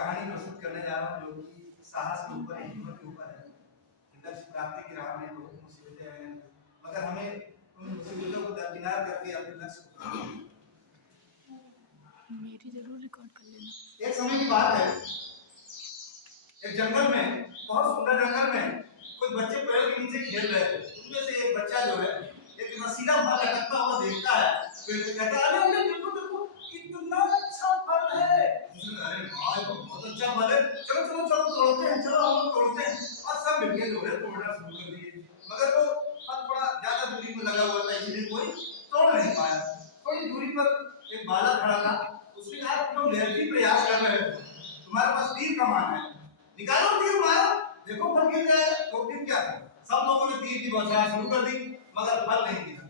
कहानी प्रस्तुत करने जा रहा हूँ जो कि साहस के ऊपर है, हिम्मत के ऊपर है। लक्ष्य प्राप्ति की राह में बहुत मुसीबतें हैं, मगर हमें उन मुसीबतों को दरकिनार करके अपने लक्ष्य को मेरी जरूर रिकॉर्ड कर लेना। एक समय की बात है, एक जंगल में, बहुत सुंदर जंगल में कुछ बच्चे पेड़ के नीचे खेल रहे थे। उनमें से एक बच्चा जो है एक रसीला फल लटकता हुआ देखता है, पेड़ पे कहता है, अरे अरे देखो देखो कितना अच्छा फल है। अरे वाह बहुत अच्छा फल है, चलो चलो चलो तोड़ते हैं, चलो हम लोग तोड़ते हैं। और सब मिलके जो है तोड़ना शुरू कर दिए, मगर वो फल थोड़ा ज्यादा दूरी में लगा हुआ था, इसलिए कोई तोड़ नहीं पाया। थोड़ी दूरी पर एक बालक खड़ा था, उसने कहा तुम लोग निरंतर प्रयास कर रहे हो, तुम्हारे पास तीर कमान है, निकालो तीर मारो, देखो फल गिर जाएगा। तो फिर क्या था, सब लोगों ने तीर की बौछार शुरू कर दी, मगर फल नहीं गिरा।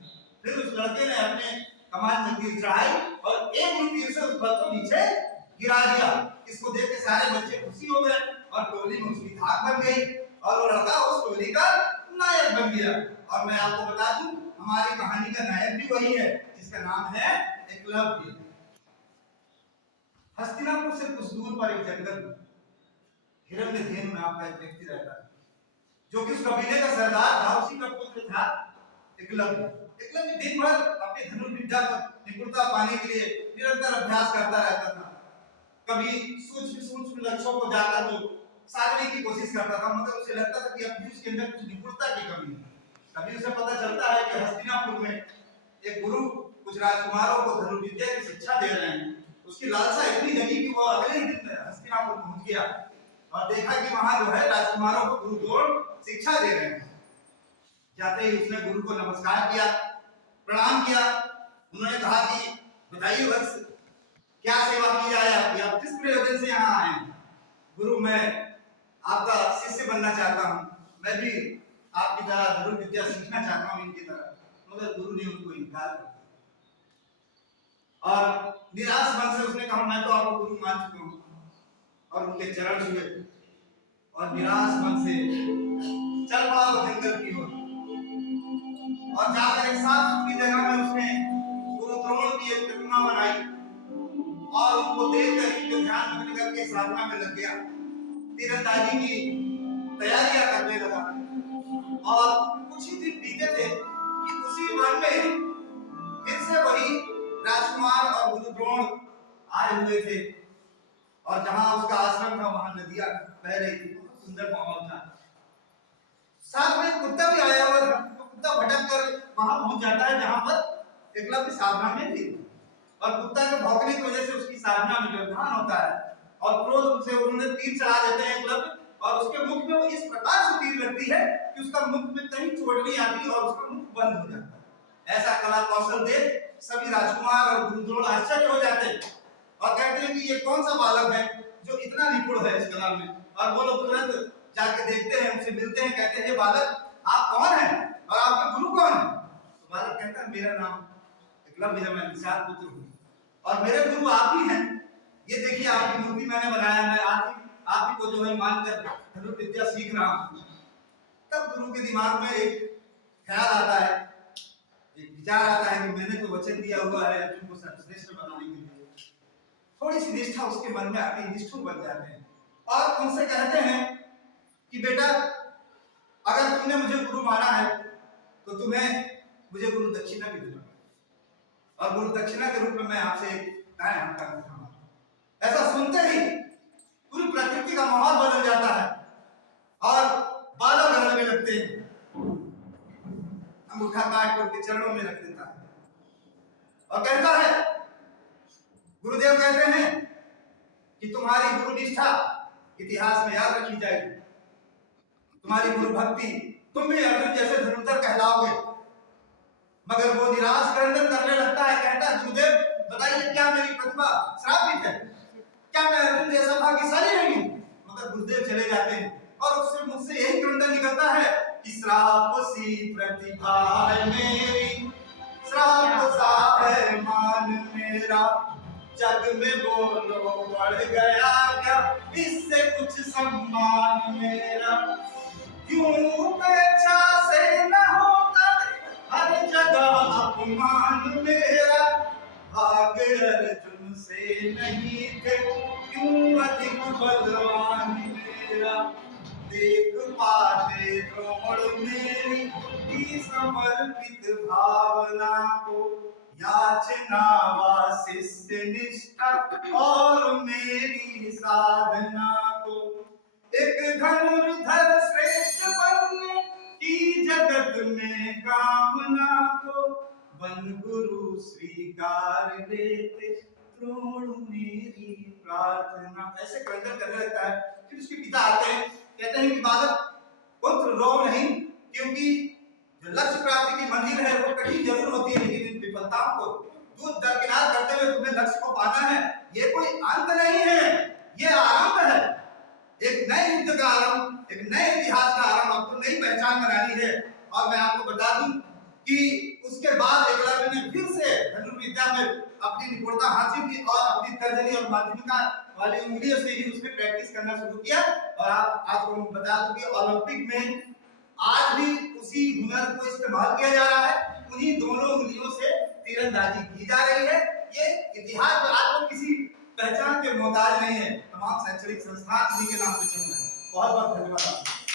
फिर उस लड़के ने अपने कमान में तीर चढ़ाई और एक ही तीर से उस फल को नीचे गिरा दिया। इसको देख के सारे बच्चे खुशी हो गए और टोली में उसकी धाक बन गई और वो लड़का उस टोली का नायक बन गया। और मैं आपको बता दूं, हमारी कहानी का नायक भी वही है जिसका नाम है एकलव्य। हस्तिनापुर से कुछ दूर पर एक जंगल हिरण्यधेनु नाम का एक व्यक्ति रहता है, जो कि उस कबीले का सरदार था, उसी का पुत्र था एकलव्य। एकलव्य दिन भर अपनी धनुर्विद्या पर निपुणता पाने के लिए निरंतर अभ्यास करता रहता था। कभी सूक्ष्म सूक्ष्म लक्ष्यों को जाकर तो साधने की कोशिश करता था, मगर उसे लगता था कि अब भी उसके अंदर कुछ निपुणता की कमी है। कभी उसे पता चलता है कि हस्तिनापुर में एक गुरु कुछ राजकुमारों को धनुर्विद्या की शिक्षा दे रहे हैं। उसकी लालसा इतनी जगी कि वो अगले ही दिन हस्तिनापुर पहुंच गया और देखा कि वहां जो है राजकुमारों को गुरु द्रोण शिक्षा दे रहे हैं। जाते ही उसने गुरु को नमस्कार किया, प्रणाम किया। उन्होंने कहा कि बताइए वत्स, क्या सेवा की जाए आपकी, आप किस प्रयोजन से यहाँ आए हैं? गुरु, मैं आपका शिष्य बनना चाहता हूँ, मैं भी आपकी तरह धनुर्विद्या सीखना चाहता हूँ इनकी तरह। मगर गुरु ने उनको इनकार कर दिया और निराश मन से उसने कहा मैं तो आपको गुरु मान चुका हूँ, और उनके चरण छुए और निराश मन से चल पड़ा वो जंगल की ओर। और जाकर एक साफ सुथरी जगह में उसने गुरु द्रोण की एक प्रतिमा बनाई और उनको देख कर के ध्यान मग्न करके साधना में लग गया। तीरंदाजी की तैयारियां करने लगा और कुछ ही दिन बीते थे कि उसी वन में फिर से वही राजकुमार और गुरु द्रोण आए हुए थे और जहां उसका आश्रम था वहां नदियां बह रही थी, बहुत सुंदर माहौल था। साथ में कुत्ता भी आया हुआ था, तो कुत्ता भटक कर वहां पहुंच जाता है जहां पर एकलव्य साधना में थी, और कुत्ता के भौंकने की वजह से उसकी साधना में व्यवधान होता है और क्रोध से उन्होंने तीर चला देते हैं एकलव्य, और उसके मुख में वो इस प्रकार से तीर लगती है कि उसका मुख में कहीं चोट नहीं आती और उसका मुख बंद हो जाता है। ऐसा कला कौशल देख सभी राजकुमार और गुरु द्रोण आश्चर्य हो जाते हैं और कहते हैं कि ये कौन सा बालक है जो इतना निपुण है इस कला में। और वो लोग तुरंत जाके देखते हैं, उनसे मिलते हैं, कहते हैं बालक आप कौन हैं और आपका गुरु कौन है? तो बालक कहता है मेरा नाम एकलव्य है, मैं निषाद पुत्र हूँ और मेरे गुरु आप ही हैं। ये देखिए आपकी मूर्ति मैंने बनाया, मैं आप ही को जो है मानकर धनुर्विद्या सीख रहा हूँ। तब गुरु के दिमाग में एक ख्याल आता है, एक विचार आता है कि मैंने तो वचन दिया हुआ है अर्जुन को सर्वश्रेष्ठ बनाने के लिए। थोड़ी सी निष्ठा उसके मन में आती है, निष्ठुर बन जाते हैं और उनसे कहते हैं कि बेटा अगर तुमने मुझे गुरु माना है तो तुम्हें मुझे गुरु दक्षिणा भी देना पड़ेगा, और गुरु दक्षिणा के रूप में मैं आपसे दाएं हाथ का अंगूठा मांगूंगा। ऐसा सुनते ही पूरी प्रकृति का माहौल बदल जाता है और बादल गरजने लगते हैं। अंगूठा काट कर उनके चरणों में रख देता है और कहता है, गुरुदेव कहते हैं कि तुम्हारी गुरु निष्ठा इतिहास में याद रखी जाएगी, तुम्हारी गुरु भक्ति, तुम भी अर्जुन जैसे धनुर्धर कहलाओगे। मगर वो निराश क्रंदन करने लगता है, कहता है गुरुदेव बताइए क्या मेरी प्रतिभा श्रापित है, क्या मैं अर्जुन जैसा भाग्यशाली नहीं हूं? मगर गुरुदेव चले जाते हैं और उससे मुझसे यही क्रंदन निकलता है कि श्राप सी प्रतिभा है मेरी, श्राप सा है मान मेरा, जग में बोलो बढ़ गया क्या इससे कुछ सम्मान मेरा, यूं उपेक्षा से न होता हर जगह अपमान मेरा, भाग्य अर्जुन से नहीं थे क्यों अधिक बलवान मेरा, देख पाते द्रोण मेरी की समर्पित भावना को, याचना व शिष्य निष्ठा और मेरी साधना को, एक धनुर्धर श्रेष्ठ बनने की जगत में कामना को, बन गुरु स्वीकार लेते द्रोण मेरी प्रार्थना। ऐसे क्रंदन करने लगता है। फिर उसके पिता आते हैं, कहते हैं कि बालक पुत्र रो नहीं, क्योंकि जो लक्ष्य प्राप्ति की मंजिल है वो कठिन जरूर होती है, लेकिन इन विफलताओं को दूर दरकिनार करते हुए तुम्हें लक्ष्य को पाना है। ये कोई अंत नहीं है, ये आरंभ है, एक नए युद्ध का आरंभ, एक नए इतिहास का आरंभ, आपको नई पहचान बनानी है। और मैं आपको बता दूं कि उसके बाद एकलव्य ने फिर से धनुर्विद्या में अपनी निपुणता हासिल की और अपनी तर्जनी और माध्यमिका वाली उंगलियों से ही उसने प्रैक्टिस करना शुरू किया। और आपको मैं बता दूं कि ओलंपिक में आज भी उसी हुनर को इस्तेमाल किया जा रहा है, उन्हीं दोनों उंगलियों से तीरंदाजी की जा रही है। ये इतिहास आज किसी पहचान के मोहताज नहीं है, तमाम शैक्षणिक संस्थान इन्हीं के नाम से चल रहे हैं। बहुत बहुत धन्यवाद।